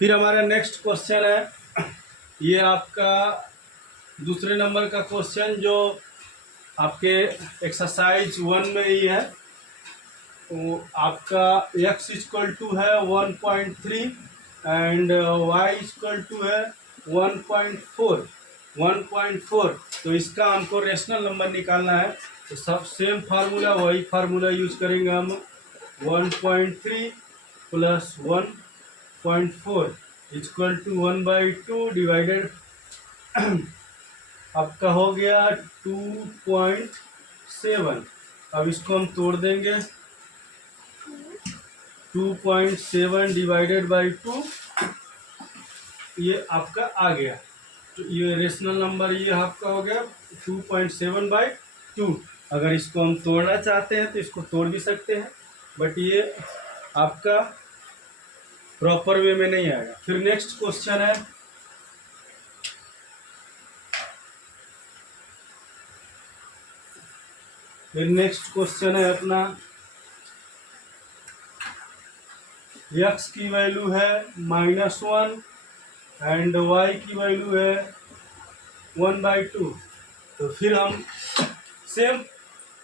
फिर हमारा next question है, ये आपका दूसरे नंबर का क्वेश्चन जो आपके एक्सरसाइज 1 में ही है। तो आपका x इक्वल टू है 1.3 एंड y इक्वल टू है 1.4। तो इसका हमको रेशनल नंबर निकालना है। तो सब सेम फार्मूला, वही फार्मूला यूज करेंगे हम। 1.3 प्लस 1.4 इक्वल टू 1/2 डिवाइडेड आपका हो गया 2.7। अब इसको हम तोड़ देंगे। 2.7 डिवाइडेड बाई 2, ये आपका आ गया। तो ये रेशनल नंबर ये आपका हो गया 2.7/2। अगर इसको हम तोड़ना चाहते हैं तो इसको तोड़ भी सकते हैं, बट ये आपका प्रॉपर वे में नहीं आएगा। फिर नेक्स्ट क्वेश्चन है, अपना x की वैल्यू है -1 एंड y की वैल्यू है 1/2। तो फिर हम सेम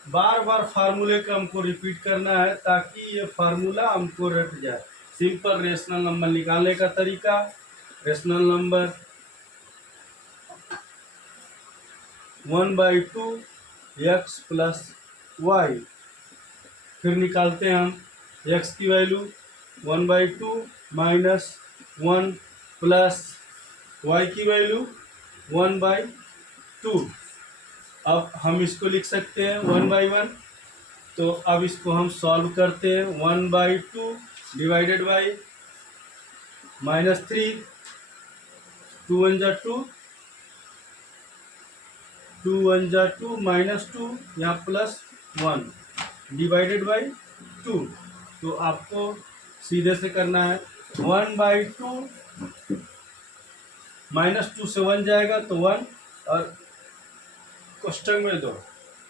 बार बार फार्मूले का हमको रिपीट करना है ताकि ये फार्मूला हमको रट जाए। सिंपल रेशनल नंबर निकालने का तरीका, rational number 1/2 x plus y। फिर निकालते हैं हम x की वैल्यू 1/2 माइनस 1 प्लस y की वैल्यू 1/2। अब हम इसको लिख सकते हैं 1/1। तो अब इसको हम सॉल्व करते हैं। 1/2 डिवाइडेड बाई -3, 2 1 जा 2, 2 1 जा 2 -2, यहाँ प्लस 1 डिवाइडेड बाई 2। तो आपको सीधे से करना है 1/2 -2 से 1 जाएगा तो 1 और कोष्टक में 2।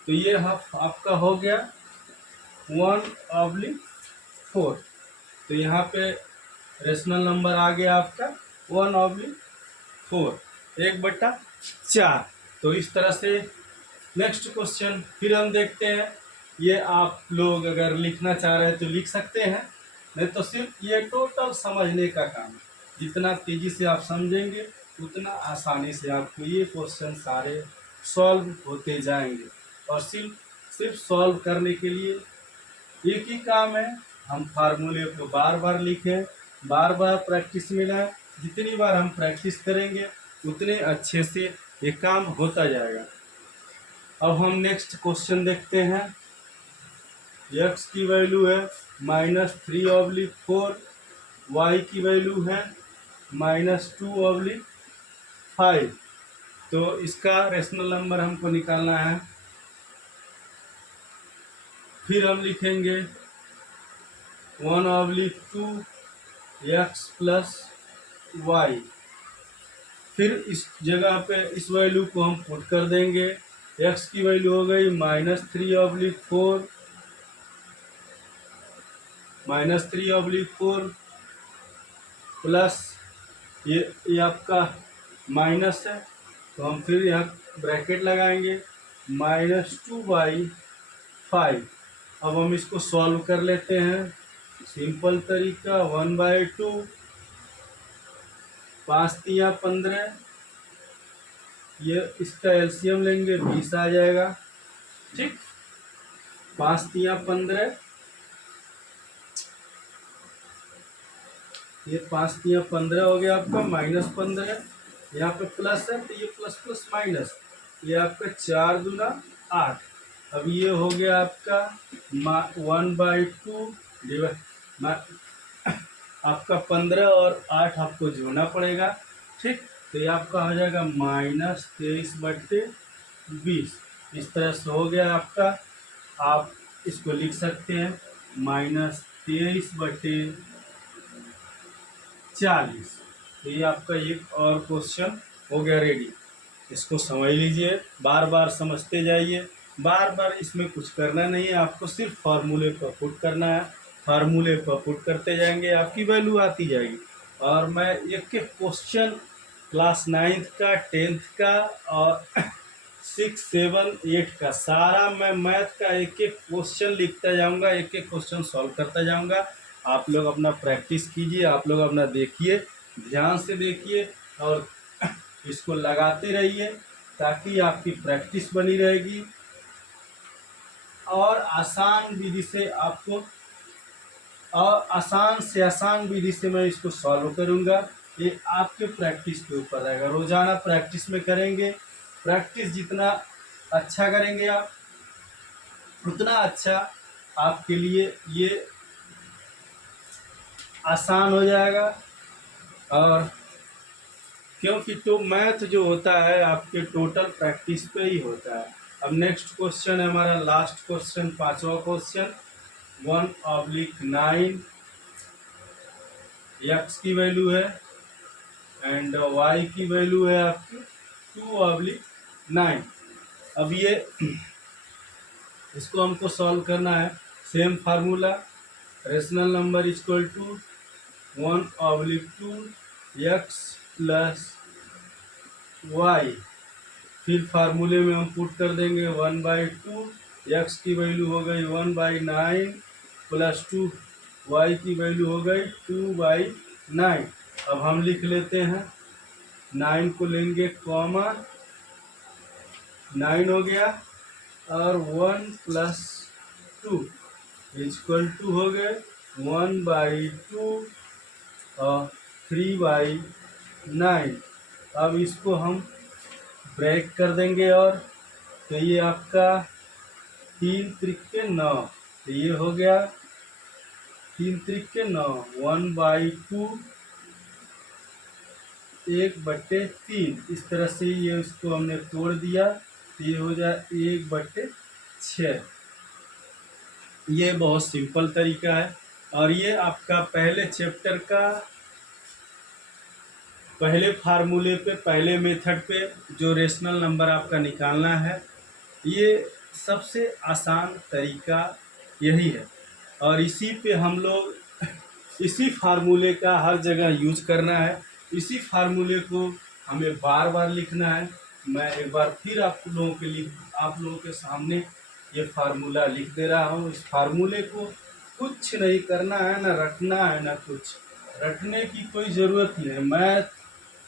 तो ये आपका हो गया 1/4। तो यहाँ पे रेशनल नंबर आ गया आपका 1/4, 1/4। तो इस तरह से नेक्स्ट क्वेश्चन फिर हम देखते हैं। ये आप लोग अगर लिखना चाह रहे हैं तो लिख सकते हैं, नहीं तो सिर्फ ये टोटल समझने का काम है। जितना तेज़ी से आप समझेंगे उतना आसानी से आपको ये क्वेश्चन सारे सॉल्व होते जाएंगे। और सिर्फ सॉल्व करने के लिए एक ही काम है, हम फार्मूले को बार बार लिखें, बार बार प्रैक्टिस मिलाएं। जितनी बार हम प्रैक्टिस करेंगे उतने अच्छे से ये काम होता जाएगा। अब हम नेक्स्ट क्वेश्चन देखते हैं। x की वैल्यू है -3/4, y की वैल्यू है -2/5। तो इसका रेशनल नंबर हमको निकालना है। फिर हम लिखेंगे 1/2 x प्लस y। फिर इस जगह पे इस वैल्यू को हम पुट कर देंगे। x की वैल्यू हो गई -3/4 प्लस ये आपका माइनस है, तो हम फिर यहाँ ब्रैकेट लगाएंगे -2/5। अब हम इसको सॉल्व कर लेते हैं। सिंपल तरीका 1/2, 5 तिया 15, ये इसका एलसीएम लेंगे 20 आ जाएगा। ठीक, 5 तिया 15, ये 5 तिया 15 हो गया आपका, -15, यहाँ पे प्लस है तो ये प्लस प्लस माइनस, ये आपका 4 दूना 8। अब ये हो गया आपका 1/2 आपका 15 और 8 आपको जोड़ना पड़ेगा। ठीक, तो ये आपका हो जाएगा -23/20। इस तरह से हो गया आपका। आप इसको लिख सकते हैं -23/40। तो ये आपका एक और क्वेश्चन हो गया रेडी। इसको समझ लीजिए, बार बार समझते जाइए, बार बार इसमें कुछ करना नहीं है, आपको सिर्फ फार्मूले पर पुट करना है। फार्मूले पर पुट करते जाएंगे, आपकी वैल्यू आती जाएगी। और मैं एक एक क्वेश्चन क्लास 9th का, 10th का और 6, 7, 8 का सारा मैं मैथ का एक एक क्वेश्चन लिखता जाऊंगा, एक एक क्वेश्चन सॉल्व करता जाऊंगा। आप लोग अपना प्रैक्टिस कीजिए, आप लोग अपना देखिए, ध्यान से देखिए और इसको लगाते रहिए ताकि आपकी प्रैक्टिस बनी रहेगी और आसान विधि से आपको, और आसान से आसान विधि से मैं इसको सॉल्व करूंगा। ये आपके प्रैक्टिस के ऊपर रहेगा, रोजाना प्रैक्टिस में करेंगे। प्रैक्टिस जितना अच्छा करेंगे आप, उतना अच्छा आपके लिए ये आसान हो जाएगा। और क्योंकि तो मैथ जो होता है आपके टोटल प्रैक्टिस पे ही होता है। अब नेक्स्ट क्वेश्चन है हमारा लास्ट क्वेश्चन, 5वां क्वेश्चन। 1/9 एक्स की वैल्यू है एंड वाई की वैल्यू है आपकी 2/9। अब ये इसको हमको सॉल्व करना है। Same formula, rational number equal to 1/2 x plus y. फिर फार्मूले में हम पुट कर देंगे 1/2, एक्स की वैल्यू हो गई 1/9 प्लस 2, वाई की वैल्यू हो गई 2/9। अब हम लिख लेते हैं, 9 को लेंगे कॉमा, 9 हो गया और 1 प्लस 2 इक्वल टू हो गए 1/2 और 3/9। अब इसको हम ब्रेक कर देंगे और तो ये आपका 3 त्रिक 9, तो ये हो गया 3 त्रिक 9, 1/2 1/3। इस तरह से ये इसको हमने तोड़ दिया तो ये हो जाए 1/6। ये बहुत सिंपल तरीका है और ये आपका पहले चैप्टर का पहले फार्मूले पे, पहले मेथड पे जो रेशनल नंबर आपका निकालना है, ये सबसे आसान तरीका यही है। और इसी पे हम लोग इसी फार्मूले का हर जगह यूज करना है। इसी फार्मूले को हमें बार बार लिखना है। मैं एक बार फिर आप लोगों के सामने ये फार्मूला लिख दे रहा हूँ। इस फार्मूले को कुछ नहीं करना है, ना रटना है ना कुछ, रटने की कोई ज़रूरत नहीं है। मैथ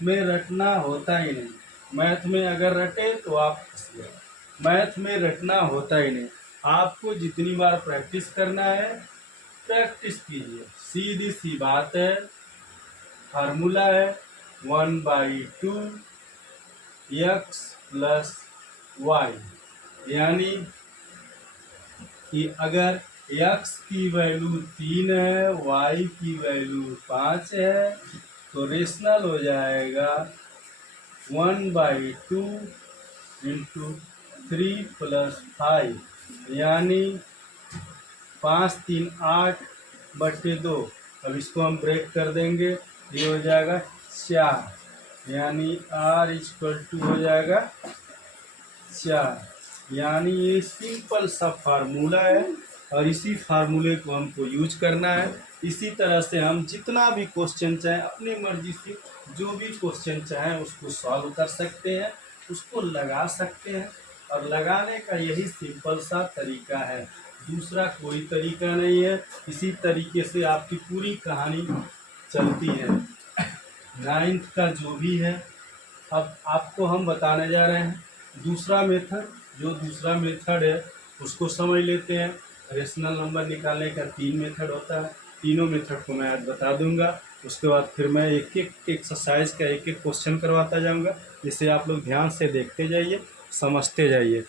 में रटना होता ही नहीं। मैथ में अगर रटे तो आप फंस गए। मैथ में रटना होता ही नहीं। आपको जितनी बार प्रैक्टिस करना है प्रैक्टिस कीजिए, सीधी सी बात है। फार्मूला है 1/2 एक्स प्लस वाई, यानी कि अगर x की वैल्यू 3 है, y की वैल्यू 5 है तो रेशनल हो जाएगा 1/2 इंटू 3 प्लस 5, यानी 5 3 8/2। अब इसको हम ब्रेक कर देंगे, ये हो जाएगा 4, यानी r इक्वल टू हो जाएगा 4। यानी ये सिंपल सा फार्मूला है और इसी फार्मूले को हमको यूज करना है। इसी तरह से हम जितना भी क्वेश्चन चाहें, अपनी मर्जी से जो भी क्वेश्चन चाहें उसको सॉल्व कर सकते हैं, उसको लगा सकते हैं। और लगाने का यही सिंपल सा तरीका है, दूसरा कोई तरीका नहीं है। इसी तरीके से आपकी पूरी कहानी चलती है। 9th का जो भी है, अब आपको हम बताने जा रहे हैं दूसरा मेथड। जो दूसरा मेथड है उसको समझ लेते हैं। रेशनल नंबर निकालने का 3 मेथड होता है, तीनों मेथड को मैं आज बता दूंगा। उसके बाद फिर मैं एक एक एक्सरसाइज का एक एक क्वेश्चन करवाता जाऊंगा, जिससे आप लोग ध्यान से देखते जाइए, समझते जाइए।